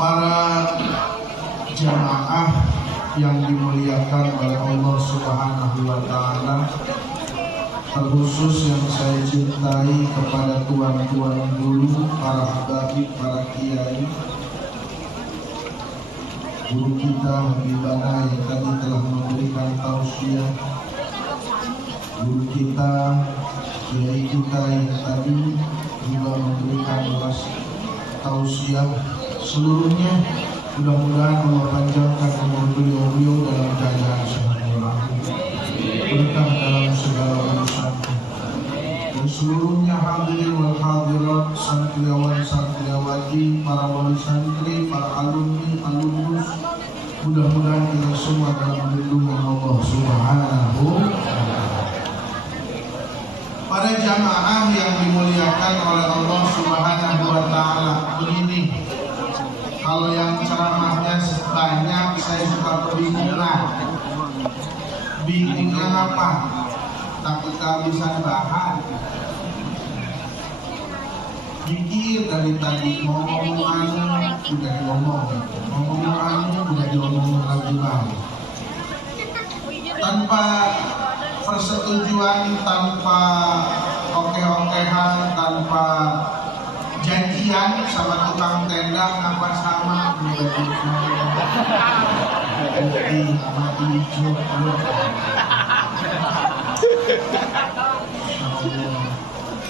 Para jamaah yang dimuliakan oleh Allah Subhanahu wa Ta'ala, terkhusus yang saya cintai kepada tuan-tuan guru, para habaib, para kiai, guru kita Habibana yang tadi telah memberikan tausiah, guru kita, kiai kita yang tadi juga memberikan tausiah. Seluruhnya mudah-mudahan Allah panjangkan umur beliau dalam keadaan sehat walafiat, berkah dalam segala urusan. Dan seluruhnya hadirin wal hadirat, santriawan santriawati, para wali santri, para alumnus, mudah-mudahan kita semua dalam lindungan Allah Subhanahu wa Ta'ala. Para jamaah yang dimuliakan oleh Allah Subhanahu wa Ta'ala, begini, kalau yang ceramahnya banyak saya suka kebingungan. Bingungnya apa? Takut kehabisan bahan. Mikir dari tadi, ngomong udah diomong, udah diomong lagi lagi. Tanpa persetujuan, tanpa oke-okehan, tanpa janjian sama tukang tenda, apa sama jadi sama hijau.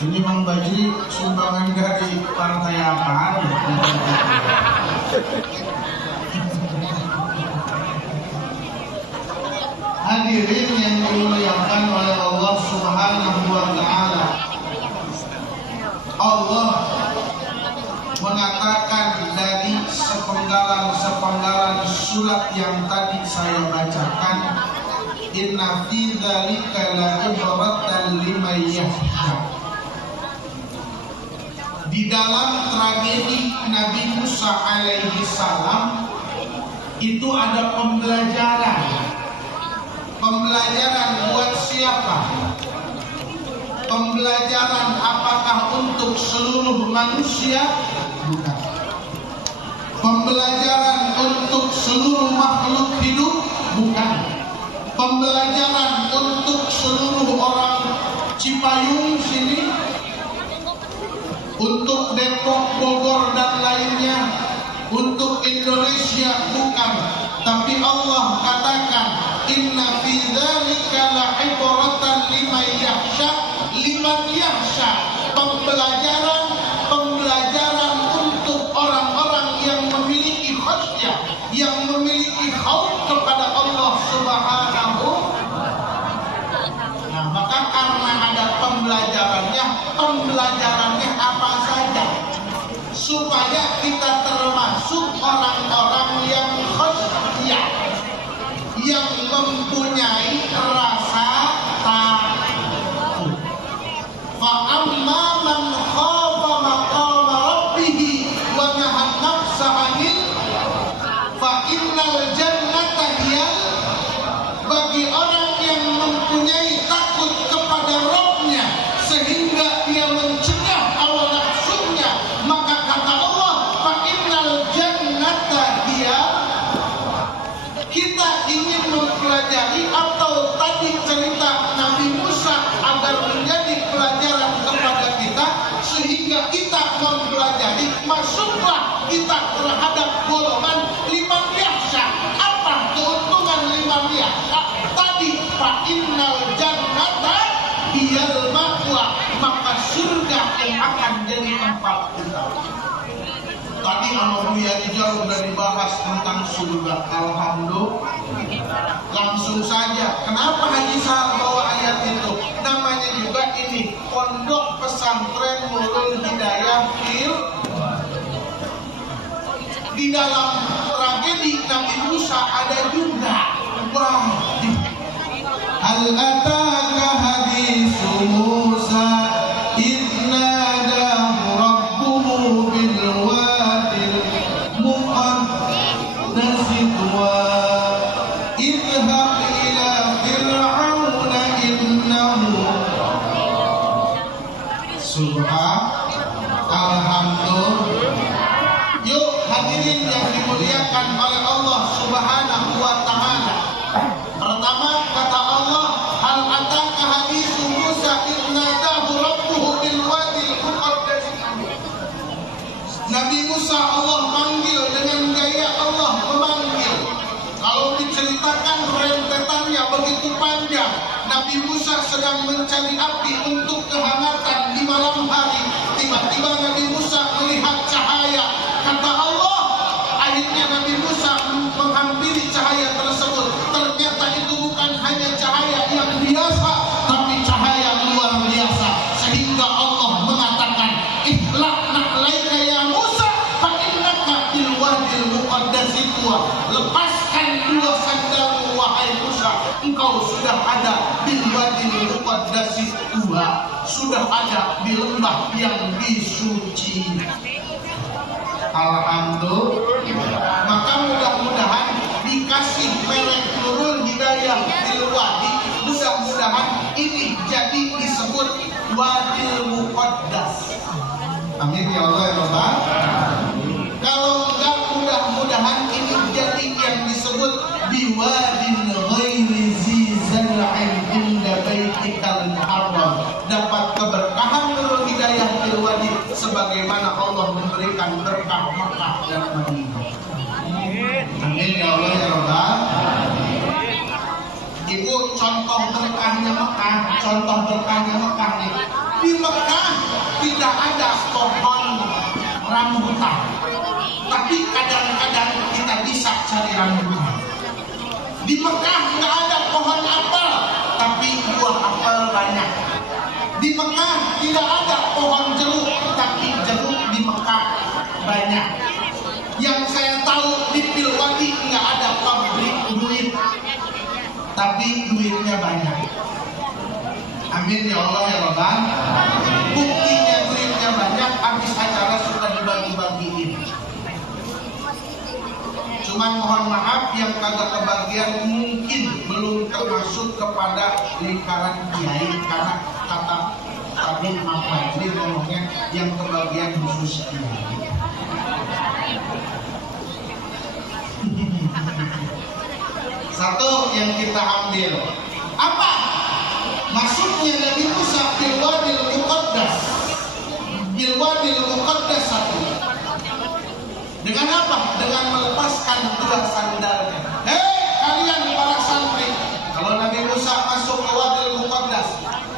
Ini Mang Bajri sumbangan dari partai apa? Hadirin yang dimuliakan oleh Allah Subhanahu wa Ta'ala, Allah mengatakan dari sepenggalan surat yang tadi saya bacakan, inna fi dzalika la ibratan liman yakhsha. Di dalam tragedi Nabi Musa alaihi salam itu ada pembelajaran. Pembelajaran buat siapa? Pembelajaran apakah untuk seluruh manusia? Bukan. Pembelajaran untuk seluruh makhluk hidup? Bukan. Pembelajaran untuk seluruh orang Cipayung sini, untuk Depok, Bogor dan lainnya, untuk Indonesia? Bukan. Tapi Allah katakan, inna fi dzalika la'ibratan liman yakhsha. Pembelajaran untuk orang-orang yang memiliki khasyah, yang memiliki khauf kepada Allah Subhanahu. Nah, maka karena ada pembelajarannya apa saja, supaya kita termasuk orang-orang yang khasyah, yang mempunyai rasa takut. Fa amma man khafa maqama rabbih wa nahan nafsa 'anil fa innal jannata hiyal. Bagi orang yang mempunyai takut kepada Rabb-nya sehingga dia mencegah hawa nafsunya, maka kata Allah, fa innal jannata hiyal. Kita ingin mempelajari atau tadi cerita Nabi Musa agar menjadi pelajaran kepada kita, sehingga kita mempelajari, masuklah kita terhadap golongan liman yakhsha. Apa keuntungan liman yakhsha? Tadi fa innal jannata hiyal ma'wa, maka surga yang akan jadi tempat kita. Tadi sama Buya Rijal sudah dibahas tentang surga. Alhamdulillah. Langsung saja, kenapa Haji Sahal bawa ayat itu? Namanya juga ini Pondok Pesantren Nurul Hidayah Fil. Di dalam tragedi Nabi Musa ada juga hal ataka haditsu Musa idna Subhan Musa Allah panggil dengan gaya Allah memanggil. Kalau diceritakan rentetannya begitu panjang. Nabi Musa sedang mencari api untuk kehangatan di malam hari. Tiba-tiba Nabi Musa melihat cahaya. Kata Allah, akhirnya Nabi Musa menghampiri cahaya tersebut. Ternyata itu bukan hanya cahaya yang biasa, tapi cahaya luar biasa. Sehingga Allah mengatakan, "Ikhlaqna alaika ya Musa, fa innaka bil wadil muqaddasi tuwa." Lepaskan dua sandalmu wahai Musa, engkau sudah ada bil wadil muqaddasi tuwa, sudah ada di lembah yang disuci. Alhamdulillah. Maka mudah-mudahan dikasih merek Nurul Hidayah bil Wadi, mudah-mudahan ini jadi disebut Wadil Muqaddas. Amin ya Allah ya Rabbal. Kalau enggak, mudah-mudahan ini jadi yang disebut biwadin ghairi zi zar'in inda baitikal muharram. Dapat keberkahan Nurul Hidayah bil Wadi sebagaimana Allah memberikan berkah Mekah dan Madinah. Amin ya Allah ya Rabbal. Ibu, contoh berkahnya Mekah, contoh berkahnya Mekah nih. Di Mekah tidak ada pohon rambutan, tapi kadang-kadang kita bisa cari rambutan. Di Mekah nggak ada pohon apel, tapi buah apel banyak. Di Mekah tidak ada pohon jeruk, tapi jeruk di Mekah banyak. Yang saya tahu di Pilwadi nggak ada pabrik duit, tapi duitnya banyak. Amin ya Allah ya Rabbal. Buktinya duitnya banyak, habis acara suka dibagi-bagiin. Cuman mohon maaf yang kagak kebagian mungkin belum termasuk kepada lingkaran kiai, karena kata tadi Mas Fadli ngomongnya yang kebagian khusus kiai. Satu yang kita ambil apa? Maksudnya Nabi Musa bil wadil muqaddas. Bil wadil muqaddas satu. Dengan apa? Dengan melepaskan dua sandalnya. Kalian para santri, kalau Nabi Musa masuk ke wadil muqaddas,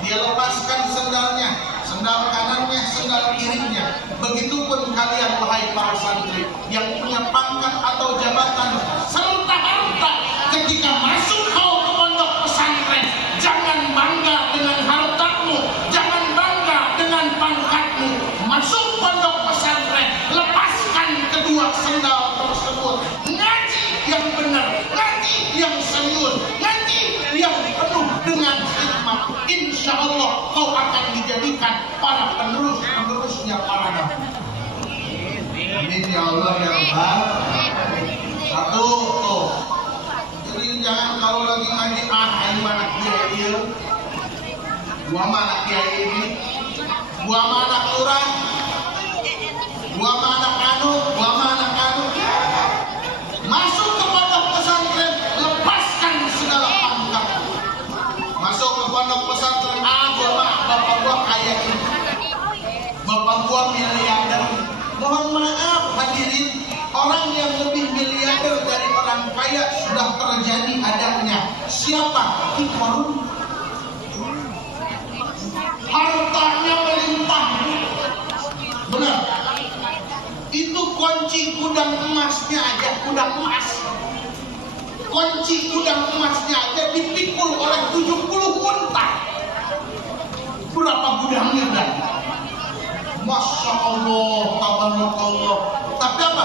dia lepaskan sandalnya, sandal kanannya, sandal kirinya. Begitupun kalian wahai para santri yang punya pangkat atau jabatan serta harta, ketika masuk kau ke pondok pesantren, jangan bangga dengan hartamu, jangan bangga dengan pangkatmu. Masuk pondok pesantren, lepaskan kedua sandal tersebut. Ngaji yang benar, ngaji yang serius, ngaji yang penuh dengan hikmah. Insya Allah kau akan dijadikan para penerusnya para nabi. Amin ya Allah ya Rabbal. Satu tuh. Jadi jangan kalau lagi ngaji ini mana kiai, gua mana kiai ini, gua mana kurang, gua mana kanu, gua mana kanu. Masuk ke pondok pesantren, lepaskan segala pangkat. Masuk ke pondok pesantren, gua mah bapak gua kaya ini, bapak gua miliarder. Mohon maaf hadirin, orang yang lebih miliarder dari orang kaya sudah terjadi adanya. Siapa? Qarun. Hartanya melimpah. Benar. Itu kunci gudang emasnya aja, gudang emas. Kunci gudang emasnya aja dipikul oleh 70 unta. Berapa gudangnya dah? Masya Allah, tabarakallah. Tapi apa?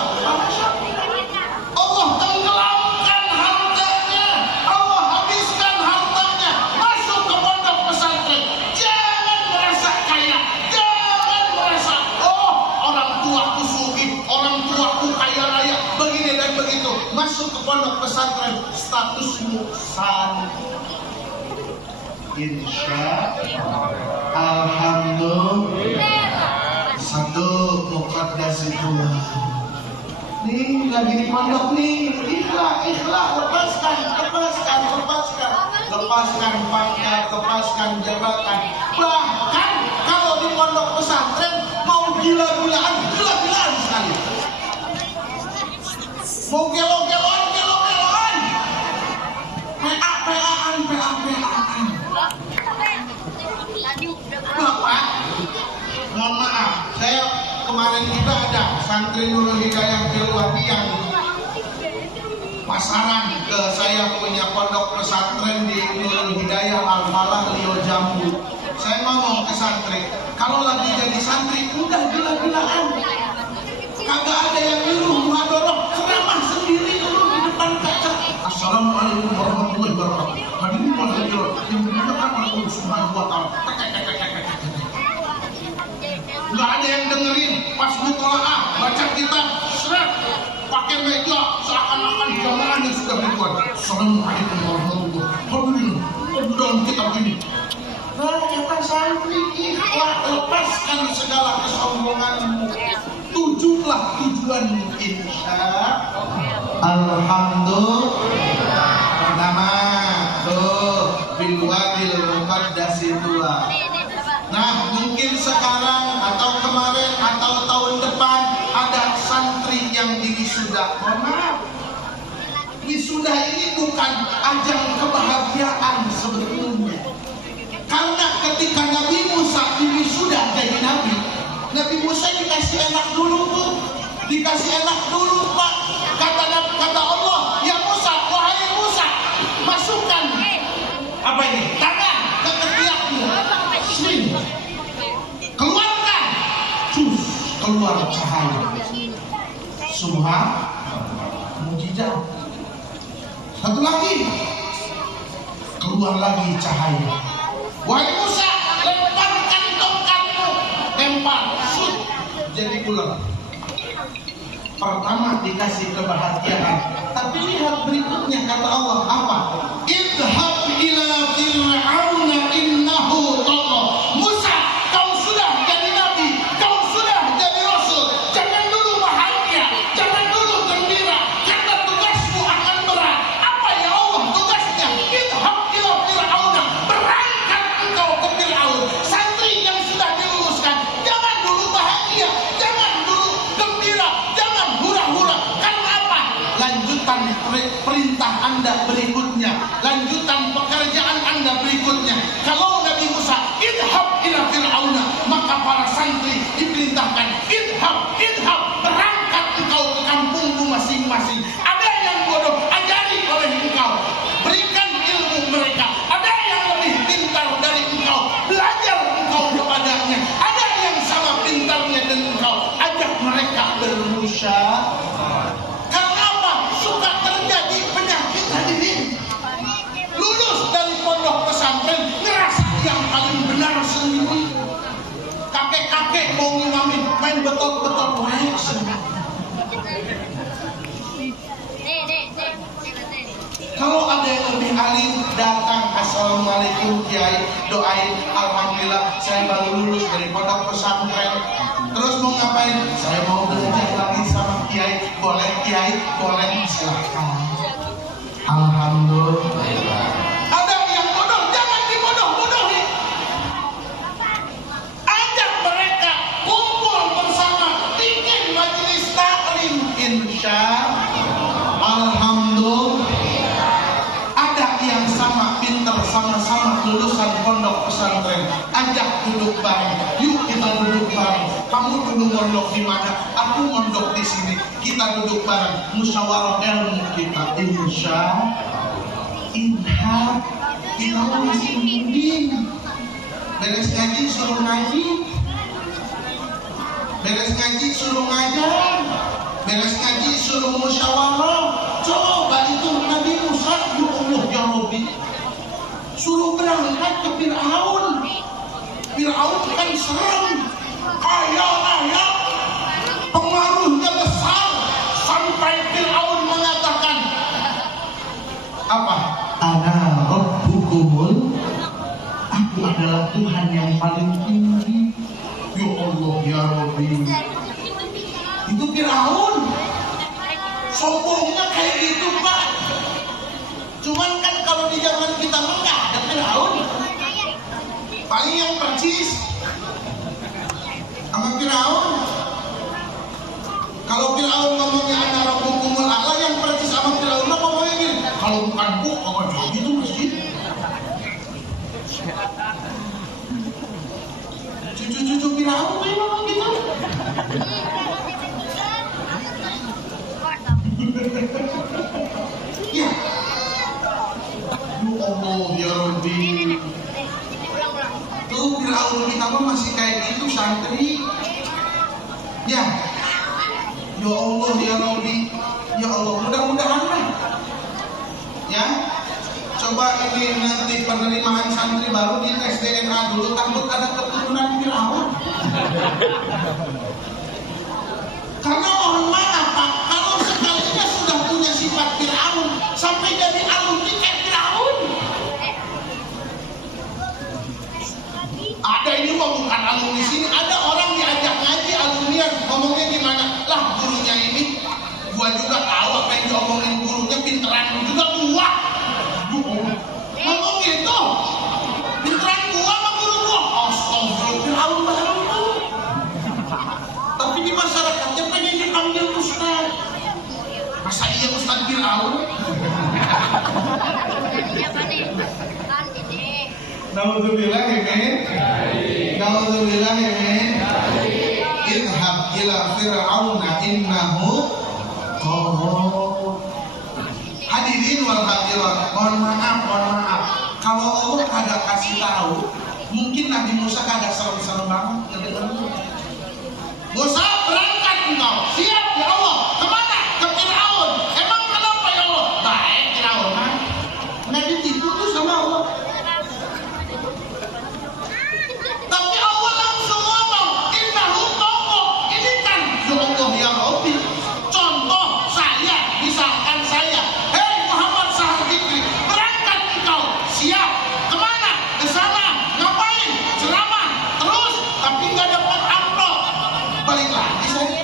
Allah tenggelamkan hartanya, Allah habiskan hartanya. Masuk ke pondok pesantren, jangan merasa kaya, jangan merasa orang tuaku sugih, orang tuaku kaya raya, begini dan begitu. Masuk ke pondok pesantren, statusmu santri. Insya Alhamdulillah. Satu muqaddas itu. Nih lagi di pondok nih, ikhlas, lepaskan pangkat, lepaskan jabatan. Bahkan kalau di pondok pesantren mau gila-gilaan sekali. Mau gelo-geloan, PA-PA-an. Bapak, mohon maaf, saya kemarin kita ada santri Nurul Hidayah Filwadi yang pasaran ke saya punya pondok pesantren di Nurul Hidayah Al-Falah Rio Jambu. Saya ngomong ke santri, kalau lagi jadi santri udah gila-gilaan, kagak ada yang nyuruh muhadharah, ceramah sendiri dulu di depan kaca. Assalamualaikum warahmatullahi wabarakatuh. Hadirin hadirat yang dimuliakan oleh Allah Subhanahu wa taala. Nggak ada yang dengerin, pas mutolaah baca kitab seret pakai meja seakan-akan jamaahnya sudah ribuan. Assalamualaikum warahmatullahi wabarakatuh. Dalam kitab ini kata santri, ikhlas, lepaskan segala kesombonganmu, tujulah tujuanmu, insya Alhamdulillah. Pertama tuh bilwadil muqaddas itulah. Nah, mungkin sekarang atau kemarin atau tahun depan ada santri yang diwisuda. Mohon maaf, wisuda ini bukan ajang kebahagiaan sebetulnya. Karena ketika Nabi Musa diwisuda jadi Nabi Musa dikasih enak dulu, Bu. Dikasih enak dulu, Pak. Kata Allah, ya Musa, wahai Musa, masukkan apa ini? Tangan ke ketiakmu. Keluarkan. Keluar cahaya. Mukjizat. Satu lagi. Keluar lagi cahaya. Wahai Musa, lemparkan tongkatmu. Lempar, jadi ular. Pertama dikasih kebahagiaan, tapi lihat berikutnya kata Allah apa? Idhab ila fir'auna innahu tagha. Musa, kau sudah jadi nabi, kau sudah jadi rasul. Jangan dulu bahagia, jangan dulu gembira, karena tugasmu akan berat. Apa ya Allah tugasnya? Idhab ila fir'auna. Berangkat engkau ke Fir'aun. Santri yang sudah diluluskan, jangan dulu bahagia, jangan dulu gembira, jangan hura-hura. Karena apa? Lanjutan perintah Anda berikutnya, lanjutan pekerjaan Anda berikutnya. Kalau Nabi Musa idhab ila fir'auna, maka para santri diperintahkan idhab, berangkat engkau ke kampungmu masing-masing. Ada yang bodoh, ajari oleh engkau, berikan ilmu mereka. Ada yang lebih pintar dari engkau, belajar engkau kepadanya. Ada yang sama pintarnya dengan engkau, ajak mereka bermusyawarah. Karena apa? Suka terjadi penyakit hadirin. Lulus dari pondok pesantren ngerasa yang paling benar sendiri. Kakek-kakek mau ngimamin, main betot-betot wae. Kalau ada yang lebih alim datang, assalamualaikum Kiai, doain, alhamdulillah saya baru lulus dari pondok pesantren. Terus mau ngapain? Saya mau belajar lagi sama Kiai. Boleh Kiai? Boleh, silahkan. Alhamdulillah. Ada yang bodoh, jangan dibodoh-bodohi. Ajak mereka kumpul bersama, bikin majelis taklim, insya Alhamdulillah. Yang sama pinter, sama-sama lulusan pondok pesantren, ajak duduk bareng. Yuk kita duduk bareng. Kamu dulu mondok di mana? Aku mondok di sini. Kita duduk bareng, musyawarah ilmu kita. Insya Allah kita masih mending. Beres ngaji suruh ngaji, beres ngaji suruh ngajar, beres ngaji suruh musyawarah. Coba itu Nabi Musa, ya Allah ya Rabbi, suruh berangkat ke Fir'aun. Fir'aun kan serem, kaya-kaya, pengaruhnya besar, sampai Fir'aun mengatakan apa? Ana Rabbukumul, aku adalah Tuhan yang paling tinggi. Ya Allah ya Rabbi. Itu Fir'aun. Sombongnya kayak gitu Pak. Cuman kan kalau di zaman kita enggak ada Fir'aun. Paling yang percis sama Fir'aun. Kalau Fir'aun ngomongnya ana rabbukumul a'la, ya Cucu-cucu Firaun memang gitu. Ya. Ya Allah, ya Rabbi. Tuh Firaun kita mah masih kayak gitu santri. Ya. Ya Allah, ya Rabbi. Ya Allah, mudah-mudahan lah. Ya. Coba ini nanti penerimaan santri baru di tes DNA dulu, takut ada keturunan Firaun. Karena mohon maaf Pak, kalau sekalinya sudah punya sifat Firaun, sampai jadi alumni kayak Firaun. Ada ini mah bukan alumni sini, ada orang diajak ngaji alumni ngomongnya gimana? Lah gurunya ini, gua juga tahu apa yang diomongin gurunya, pinteran juga gua. Ngomong gitu, pinteran gua sama guru gua. Astagfirullah, Firaun baru tuh. Tapi di masyarakatnya pengen dipanggil Ustaz. Masa iya Ustaz Firaun? Naudzubillah min. Naudzubillah min. Idhab ila fir'auna innahu qawwar. Hadirin wal hadirat, mohon maaf. Kalau Allah kagak kasih tahu, mungkin Nabi Musa kagak serem-serem banget ngedengerin. Musa, berangkat engkau. Siap ya Allah. Kemana? Ke Firaun. Emang kenapa ya Allah? Baik Firaun. Nah dituduh sama Allah. Tapi Allah langsung ngomong, innahu qawwar. Ini kan ya Allah ya Rabbi. Contoh saya, misalkan saya, hei Muhammad Sahar Fikri, berangkat engkau. Siap. Kemana? Ke sana. Ngapain? Ceramah. Terus, tapi nggak dapat amplop. Balik lagi saya.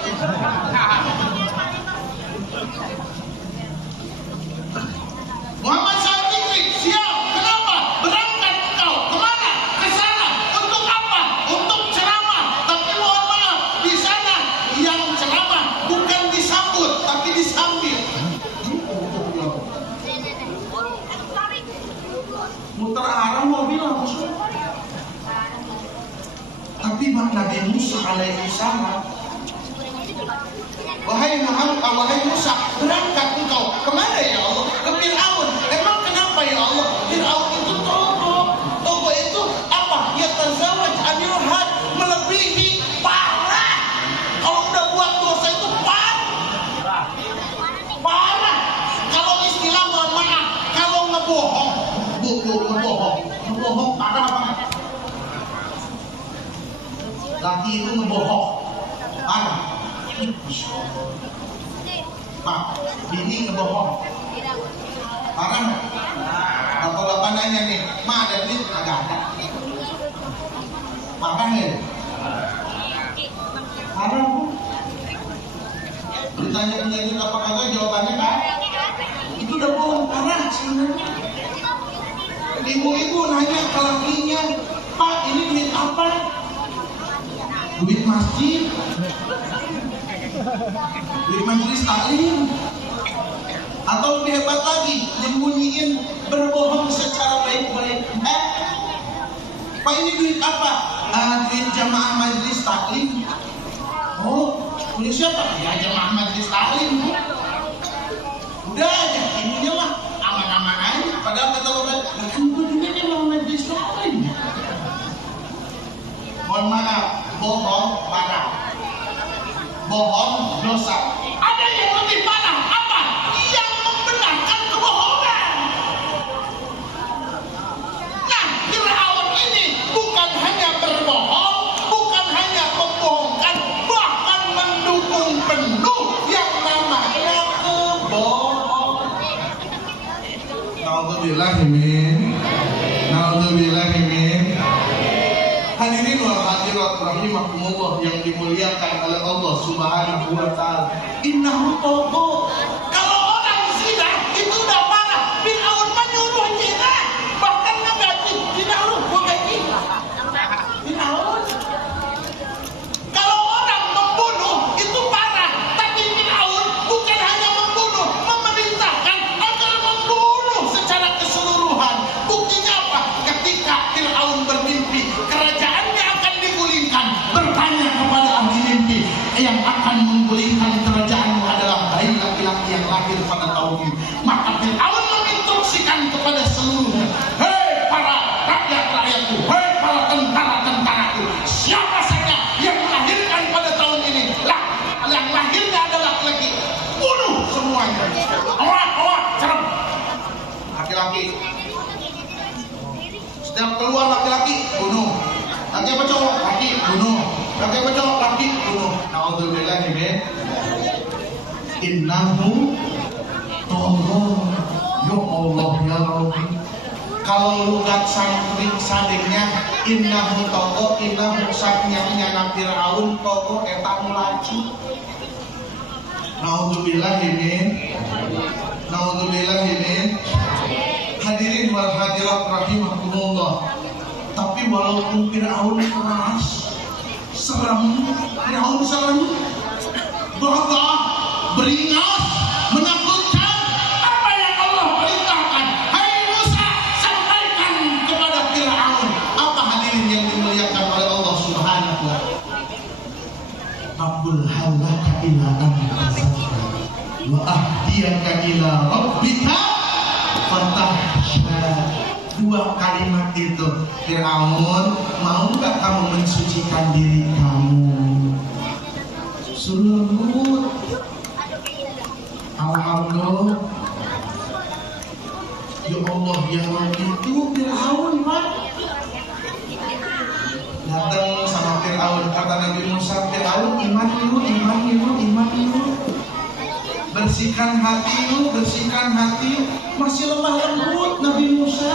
Muhammad Sahar Fikri, siap. Kenapa? Berangkat engkau. Kemana? Ke sana. Untuk apa? Untuk ceramah. Tapi mohon maaf, di sana yang ceramah bukan disambut, tapi disambil. Muter arah mobil langsung. Tapi Nabi Musa alaihi salam, wahai Muhammad, wahai Musa, berangkat engkau. Kemana ya Allah? Ke Firaun. Emang kenapa ya Allah? Firaun itu togo. Togo itu apa? Ya tazawaj anil had, melebihi parah. Kalau udah buat dosa itu parah. Kalau istilah mohon maaf, kalau ngebohong, ngebohong parah banget. Laki itu ngebohong parah. Pak, bini ngebohong parah nggak? Bapak-bapak nanya nih, Ma ada duit? Agak ada. Parah nggak? Parah Bu. Ditanya punya duit apa kagak, jawabannya kan? Itu udah bohong parah sebenarnya. Ibu-ibu nanya ke lakinya, Pak ini duit apa? Duit masjid, duit majelis taklim, atau lebih hebat lagi, nyembunyiin berbohong secara baik-baik. Pak ini duit apa? Duit jamaah majelis taklim. Oh, punya siapa? Ya jamaah majelis taklim. Udah aja, ibunya mah aman-aman aja. Padahal kata bapak, kan gue duitnya jamaah majelis taklim. Mohon maaf, bohong parah. Bohong dosa. Ada yang lebih parah apa? Yang membenarkan kebohongan. Nah, Firaun ini bukan hanya berbohong, bukan hanya membohongkan, bahkan mendukung penuh yang namanya kebohongan. Naudzubillah min. Hadirin wal hadirat rahimakumullah yang dimuliakan oleh Allah Subhanahu wa taala. Innahu taqwa. Kalau orang zina itu udah parah. Firaun menyuruh zina, bahkan ngegaji. Firaun gaji. Firaun. Kalau orang membunuh itu parah, tapi Firaun bukan hanya membunuh, memerintahkan agar membunuh secara keseluruhan. Buktinya apa? Ketika Firaun min innahu tolong ya Allah ya Rabbi. Kalau lugat santri sadengnya innahu tolong innahu saknya nyana Fir'aun tolong eta laju. Naudzubillah min hadirin wal hadirat rahimakumullah. Tapi walaupun Fir'aun keras, serem, Fir'aun serem, gagah, beringas, menakutkan, apa yang Allah perintahkan? Hai Musa, sampaikan kepada Fir'aun. Apa hadirin yang dimuliakan oleh Allah Subhanahu wa ta'ala? Rabbul halaka ila anfasaka wa ahdiyaka ila rabbika fatahsya. Dua kalimat itu, Fir'aun, mau gak kamu mensucikan diri kamu? Suruh alhamdulillah. Ya Allah ya Rabbi, itu Fir'aun Pak. Datang sama Fir'aun, kata Nabi Musa, Fir'aun iman dulu. Bersihkan hati, masih lemah lembut Nabi Musa.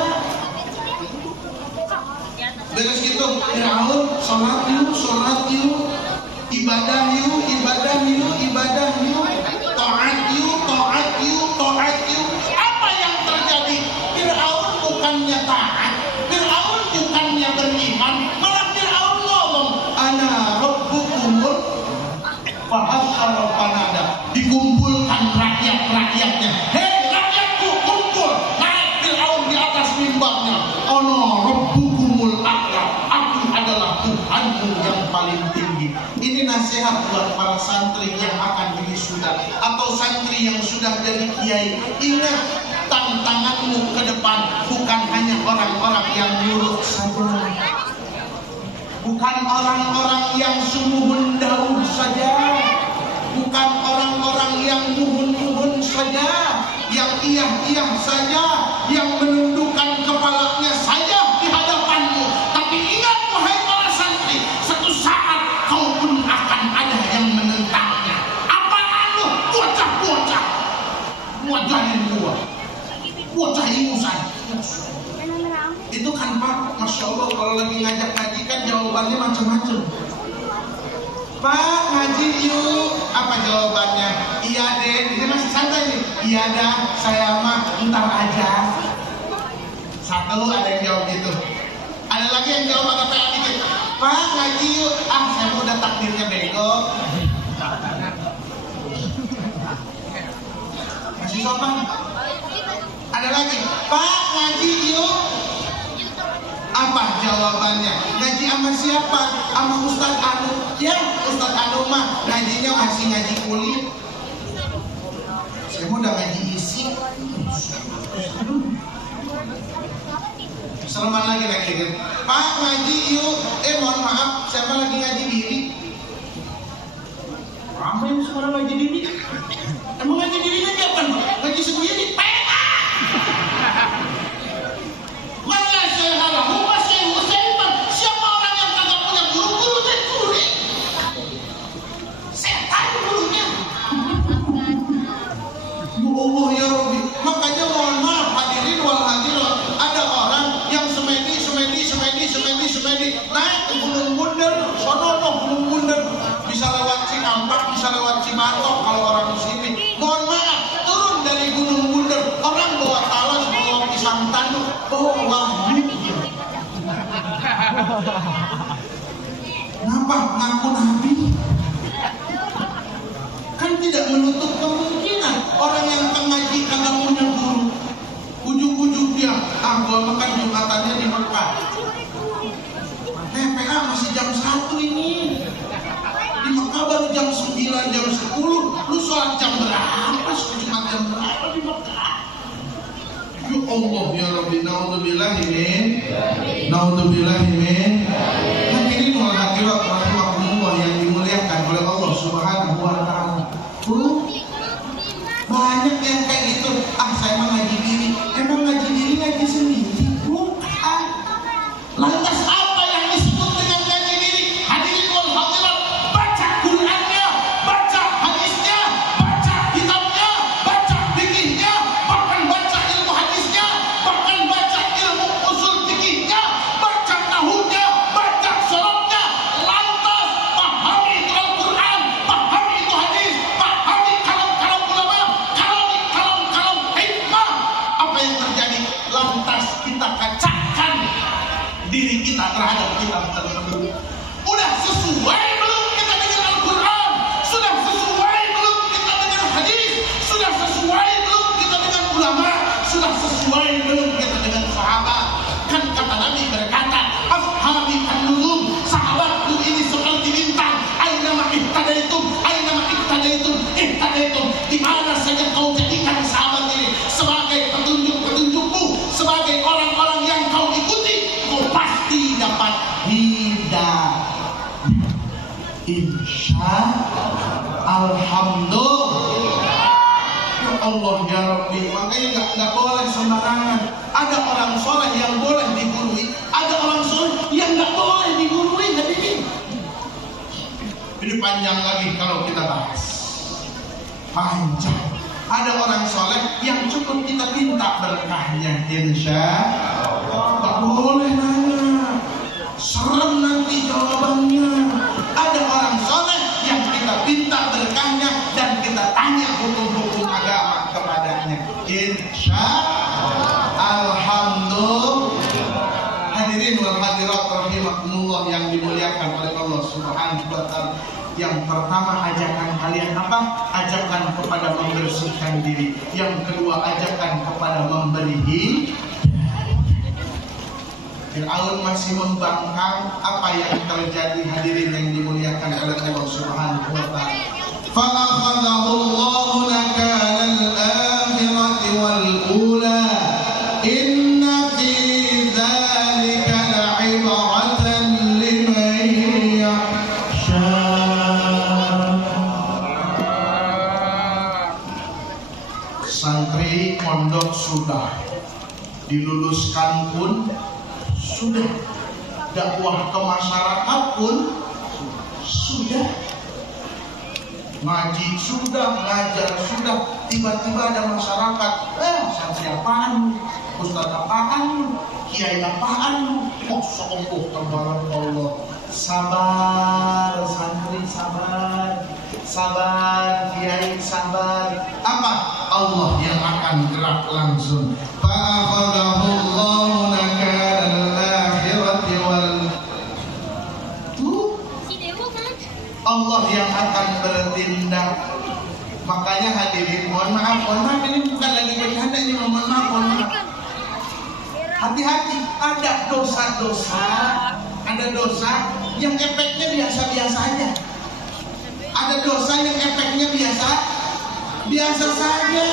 Beres gitu, Fir'aun sholat yuk, ibadah yuk, taat yuk. Apa yang terjadi? Fir'aun bukannya taat, Fir'aun bukannya beriman, malah Fir'aun ngomong, ana rabbukumul fahasyara fanada. Dikumpulkan rakyatnya. Hei rakyatku, kumpul. Naik Fir'aun di atas mimbarnya. Ana rabbukumul a'la. Aku adalah Tuhanmu yang paling tinggi. Ini nasihat buat para santri yang akan wisuda atau santri yang sudah jadi kiai. Ingat, tantanganmu ke depan bukan hanya orang-orang yang nurut saja, bukan orang-orang yang sumuhun daun saja, bukan orang-orang yang muhun-muhun saja, yang iyah-iyah saja, yang menundukkan kepalanya saja di hadapanmu. Tapi ingat wahai para santri, satu saat kau pun akan ada yang menentangnya. Apaan lu? Bocah-bocah, wajahin gua, bocah ingusan. Itu kan Pak, Masya Allah, kalau lagi ngajak ngaji kan jawabannya macam-macam. Pak, ngaji yuk. Apa jawabannya? Iya deh, ini masih santai nih. Iya dah, saya mah ntar aja. Satu ada yang jawab gitu. Ada lagi yang jawab agak pengen dikit. Pak, ngaji yuk. Ah, saya udah takdirnya bego. Masih sopan. Ada lagi. Pak, ngaji yuk. Apa jawabannya? Ngaji sama siapa? Sama Ustaz Anu. Ya, Ustaz Anu mah ngajinya masih ngaji kulit. Saya mau udah ngaji isi. Selamat lagi. Pak, ngaji yuk. Mohon maaf, saya lagi ngaji diri. Apa yang sekarang ngaji diri? Emang ngaji dirinya kapan? Ngaji sendiri? Mana saya halah? Siapa orang yang kagak punya guru-guru dan guru? Setan gurunya. Ya Allah ya Rabbi. Makanya mohon maaf hadirin wal hadirat, ada orang yang semedi naik ke Gunung Bunder, sono Gunung Bunder, bisa lewat Cikampek, bisa lewat Cimatok kalau orang sini. Mohon maaf, turun dari Gunung Bunder, orang bawa talas, bawa pisang tanduk, bawa wahyu. Kenapa ngaku nabi? Kan tidak menutup kemungkinan orang yang ngaji kagak punya guru, ujung-ujung dia gua makan jumatannya di Mekah. TPA masih jam 1 ini, di Mekah baru jam 9, jam 10. Lu sholat jam berapa? Jumat jam berapa di Mekah? Ya Allah ya Rabbi, naudzubillah min. Hadirin wal hadirat rahimakumullah yang dimuliakan oleh Allah Subhanahu wa ta'ala. Banyak yang kayak gitu. Ah, saya mah ngaji diri. Emang ngaji diri ngaji sendiri? Bukan. Lantas apa yang disebut dengan ngaji diri? Hadirin wal hadirat, baca Qur'annya, baca saja kau jadikan sahabat ini sebagai petunjuk-petunjukmu, sebagai orang-orang yang kau ikuti, kau pasti dapat hidayah. Insya Alhamdulillah. Ya Allah ya Rabbi, makanya nggak boleh sembarangan. Ada orang soleh yang boleh digurui, ada orang soleh yang nggak boleh digurui. Hadirin, ini panjang lagi kalau kita bahas. Panjang. Ada orang soleh yang cukup kita minta berkahnya, insya Allah. Tak boleh nanya, serem nanti jawabannya. Ada orang soleh yang kita minta berkahnya dan kita tanya hukum-hukum agama kepadanya, insya Alhamdulillah. Hadirin wal hadirat rahimakumullah yang dimuliakan oleh Allah Subhanahu wa taala. Yang pertama, ajakan kalian apa? Ajakan kepada membersihkan diri. Yang kedua, ajakan kepada memberi hidayah. Fir'aun masih membangkang. Apa yang terjadi, hadirin yang dimuliakan oleh Allah Subhanahu wa taala? Fa'akhadahu Allahu nakala al-akhirati wal ula. Inna fi dzalika la'ibratan liman yakhsha. Santri pondok sudah, diluluskan pun sudah, dakwah ke masyarakat pun sudah, ngaji sudah, ngajar sudah. Tiba-tiba ada masyarakat, santri apaan, ustaz apaan, kiai apaan, Allah tabarak Allah. Sabar santri, sabar, sabar kiai, sabar. Apa? Allah yang akan gerak langsung. Fa'akhadahu Allahu nakala al-akhirati wal Allah yang akan bertindak. Makanya hadirin, mohon maaf ini bukan lagi bercanda, ini mohon maaf. Hati-hati, ada dosa yang efeknya biasa-biasa aja. Ada dosa yang efeknya biasa saja.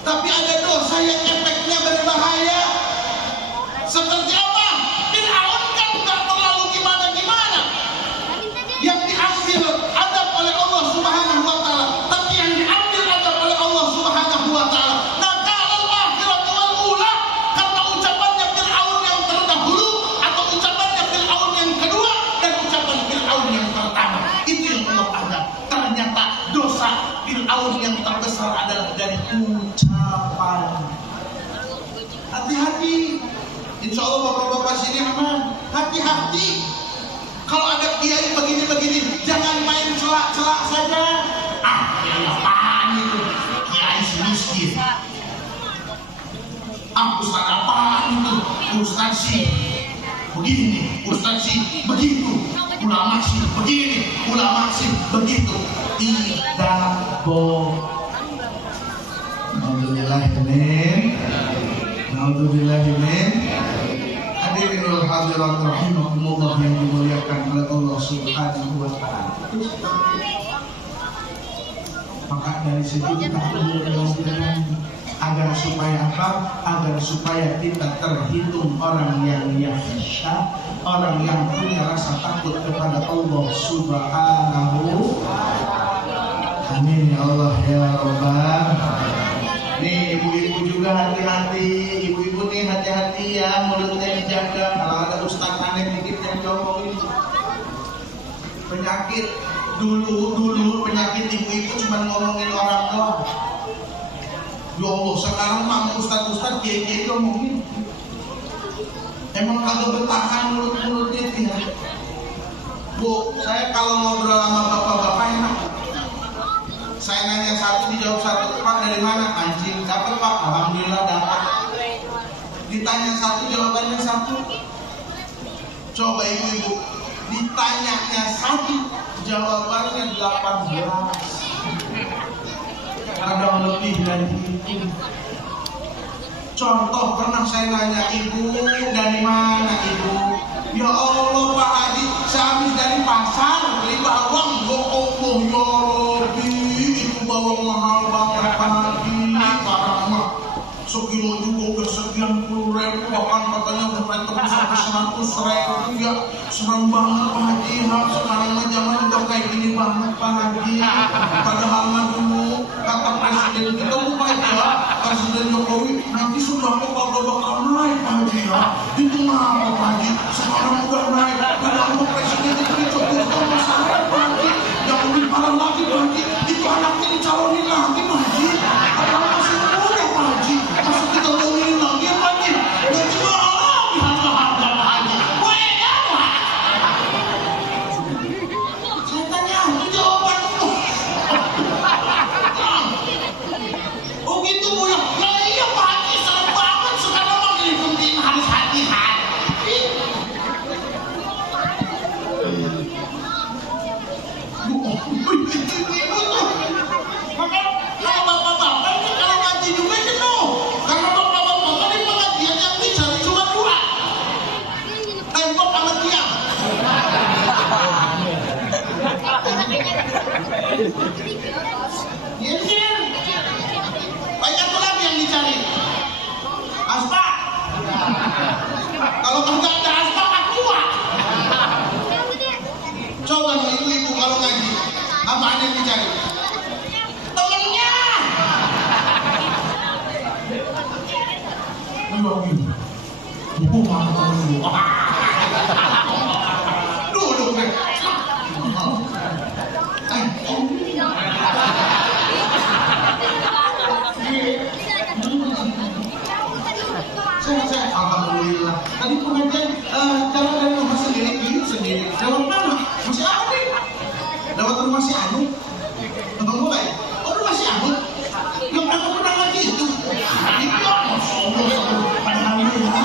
Tapi ada dosa yang efeknya berbahaya. Seperti apa? Fir'aun kan gak terlalu gimana-gimana. Yang diambil adab oleh Allah Subhanahu wa taala, tapi yang diambil adab oleh Allah Subhanahu wa taala. Nakalal akhirati wal ula, karena ucapannya Fir'aun yang terdahulu atau ucapannya Fir'aun yang kedua dan ucapan Fir'aun yang pertama. Itu yang Allah adab. Ternyata dosa Fir'aun yang terbesar adalah dari ucapan. Hati-hati. Insya Allah bapak-bapak sini aman. Hati-hati. Kalau ada kiai begini-begini, jangan main celak-celak saja. Kiai apaan itu? Kiai miskin. Ustaz apaan itu? Ustaz sih begini, Ustaz sih begitu. Ulama sih begini, ulama sih begitu. Tidak boleh. Naudzubillahimin. Hadirin wal hadirat rahimakumullah yang dimuliakan oleh Allah Subhanahu wa taala. Maka dari situ kita perlu melakukan agar supaya apa? Agar supaya kita terhitung orang yang yakhsha, orang yang punya rasa takut kepada Allah Subhanahu wa taala. Amin ya Allah ya Rabbal. Nih ibu-ibu juga hati-hati, ibu-ibu nih hati-hati ya, mulutnya dijaga. Kalau ada ustaz aneh dikit yang ngomongin penyakit dulu penyakit ibu-ibu cuma ngomongin orang doang. Ya Allah, sekarang mah ustaz-ustaz kiai-kiai ngomongin. Emang kagak bertahan mulut-mulutnya dia. Bu, saya kalau ngobrol sama bapak-bapak enak. Saya nanya satu dijawab satu. Pak dari mana? Anjing. Dapat Pak? Alhamdulillah dapat. Ditanya satu jawabannya satu. Coba ibu-ibu, ditanyanya satu jawabannya 18. Kadang lebih dari itu. Contoh, pernah saya nanya ibu, dari mana ibu? Ya Allah Pak Haji, saya habis dari pasar beli bawang. Ya Allah ya Rabbi, itu bawang mahal banget Pak Haji. Padahal mah dulu kata presiden kita bukan ya, Presiden Jokowi nanti sudah bakal naik Pak Haji ya. Itu mah Pak Haji, sekarang udah naik. Padahal presiden itu dicoba masalah Pak Haji. Yang lebih parah lagi Pak Haji, itu anaknya dicalonin lagi Pak Haji. Padahal masih muda Pak Haji, masih kita ngomongin lagi ya Pak Haji. Nanti malah diharga-harga Pak Haji. Saya tanya, itu jawaban lu. Oh gitu Bu ya? Nah iya Pak Haji, serem banget sekarang mah ngikutin harus hati-hati. Ibu tuh, maka kalau bapak-bapak ini kalau ngaji juga jenuh. Karena bapak-bapak ini pengajian yang dicari cuma dua, tembok sama tiang. Iya, banyak tulang yang dicari. Asbak. Kalau nggak ada asbak, aku kuat. Coba nih ibu-ibu kalau ngaji, apa ada yang dicari? Temennya. Ibu mana temen lu? Duduk deh. Saya alhamdulillah. Tadi pengajian jalan dari rumah sendiri. Lewat mana? Masih ada nih. Lewat rumah si Anu. Abang mulai. Oh rumah si Anu. Yang aku pernah lagi itu. Itu Masya Allah. Padahal ya.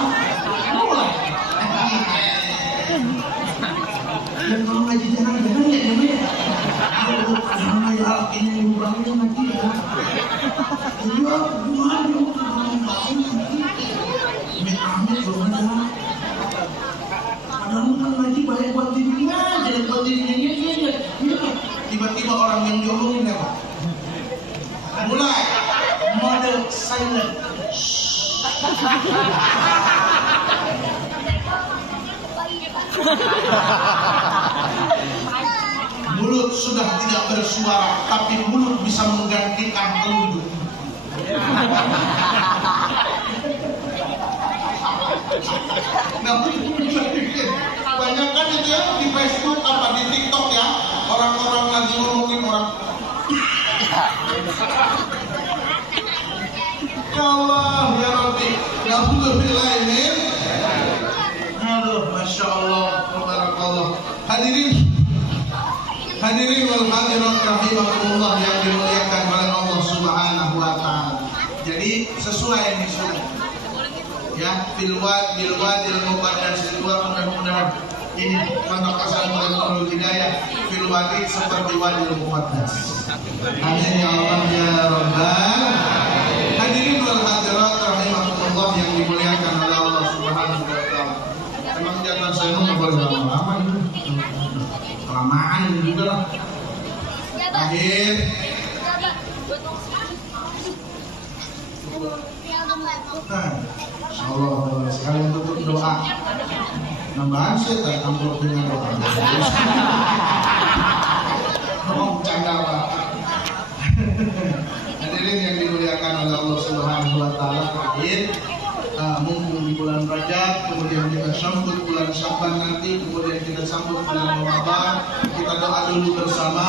Mulai. Dan kalau ngaji jarang-jarang ya namanya. Aduh, padahal ya ini ibu bangun ngaji ya. Iya, gimana ya? Amit belum ada. Padahal kan ngaji banyak buat dirinya aja, buat dirinya aja. Tiba-tiba orang yang diomongin ya Pak. Mulai mode silent. Mulut sudah tidak bersuara, tapi mulut bisa menggantikan telunjuk. Nah, banyak kan itu ya di Facebook apa di TikTok ya, orang-orang lagi ngomongin orang. Ya Allah ya Rabbi, Alhamdulillahirrahmanirrahim. Aduh, Masya Allah, Tabarakallah. Hadirin wal hadirat rahimakumullah yang dimuliakan oleh Allah Subhanahu wa taala. Jadi sesuai yang disuruh. Ya, bilwadil muqaddas mudah-mudahan ini mendapatkan Nurul Hidayah bilwadi seperti wadil muqaddas. Amin ya Allah ya Rabbal. Hadirin wal hadirat rahimakumullah yang dimuliakan oleh Allah Subhanahu wa taala. Memang jatah saya ngobrol lama-lama itu. Kelamaan juga lah. Akhir. Allah sekalian tutup doa. Nambahan sih tak campur dengan doa. Ngomong bercanda Pak. Hadirin yang dimuliakan oleh Allah Subhanahu wa taala, terakhir mumpung di bulan Rajab, kemudian kita sambut bulan Sya'ban nanti, kemudian kita sambut bulan Ramadan, kita doa dulu bersama,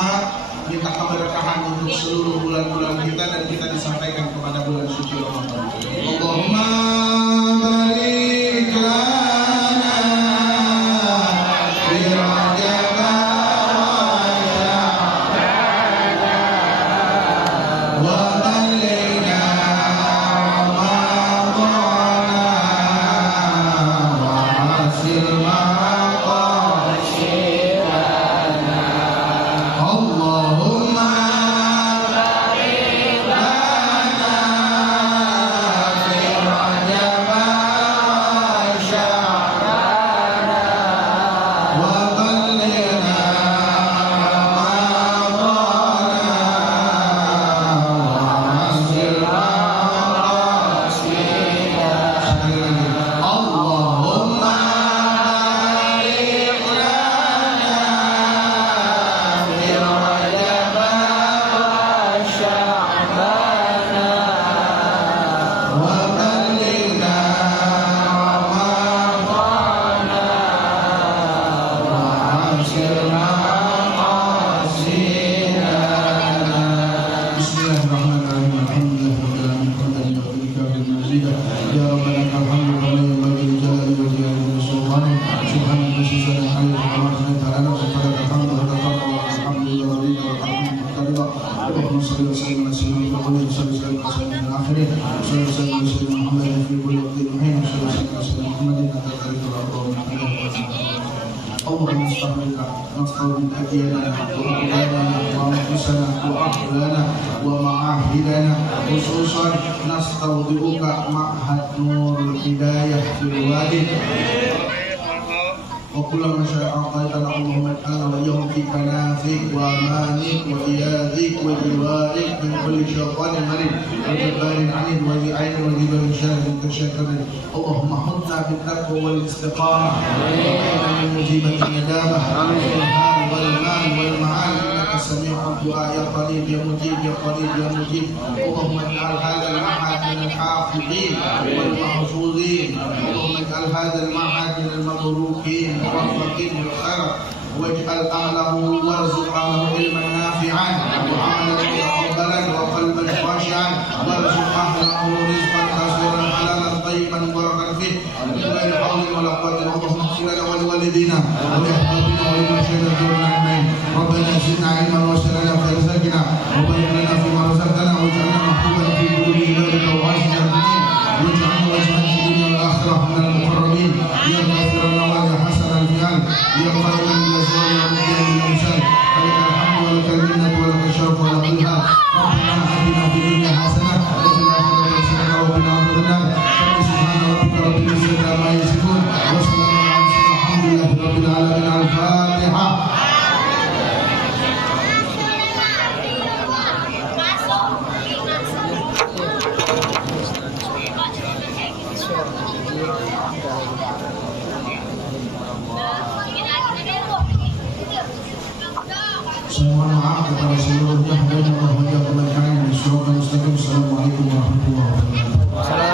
minta keberkahan untuk seluruh bulan-bulan kita dan kita disampaikan kepada bulan suci Ramadan. Allahumma barik lana fi Rajab wa balina Ramadan wa hasil maqasidana. Allahumma barik lana fi Rajab مولana wa ma'ahidana, khususan nastaudiuka ma'had Nurul Hidayah fil Wadi wa kullu ma syaa qaitana Allahumma ta'ala wa yawm fi kanafik wa amanik wa iyadik wa iwarik min kulli syaitanir marid wa jabbarin anid wa zi'ain wa jibarin syarrin tasyakarin. Allahumma hudna bil taqwa wal istiqamah wa qina min mujibatin nadamah wal hal wal mal wal ma'al innaka sami'ud du'a ya qarib ya mujib ya qarib ya mujib. Allahumma ij'al hadzal ma'had min al-hafidhin wal mahfuzin. Allahumma ij'al hadzal ma'had min al-mabrukin موفقين بالخير واجعل أهله وارزق أهله علما نافعا وعملا متقبلا وقلبا خاشعا وارزق أهله رزقا كثيرا حلالا طيبا مباركا فيه من غير حول ولا قوة. اللهم اغفر لنا ولوالدينا ولأحبابنا ولمن شهد الدنيا أجمعين. ربنا زدنا علما وسلنا في رزقنا وبارك لنا فيما رزقتنا واجعلنا محبوبا في قلوب عبادك وعاشنا المؤمنين واجعلنا واجعل في الدنيا والآخرة من المقربين يا كافر النوال يا حسن الفعل يا قائما بالأزواج ومبدئا بالأمثال فلك الحمد ولك المنة ولك الشرف ولك الهاب. ربنا آتنا في الدنيا حسنة وفي الآخرة حسنة وقنا عذاب النار. سبحان ربك رب العزة عما يصفون وسلام على المرسلين والحمد لله رب العالمين. الفاتحة. Saya mohon maaf kepada seluruhnya, hamba yang berhajat kebaikan yang disuruhkan Ustaz. Assalamualaikum warahmatullahi wabarakatuh.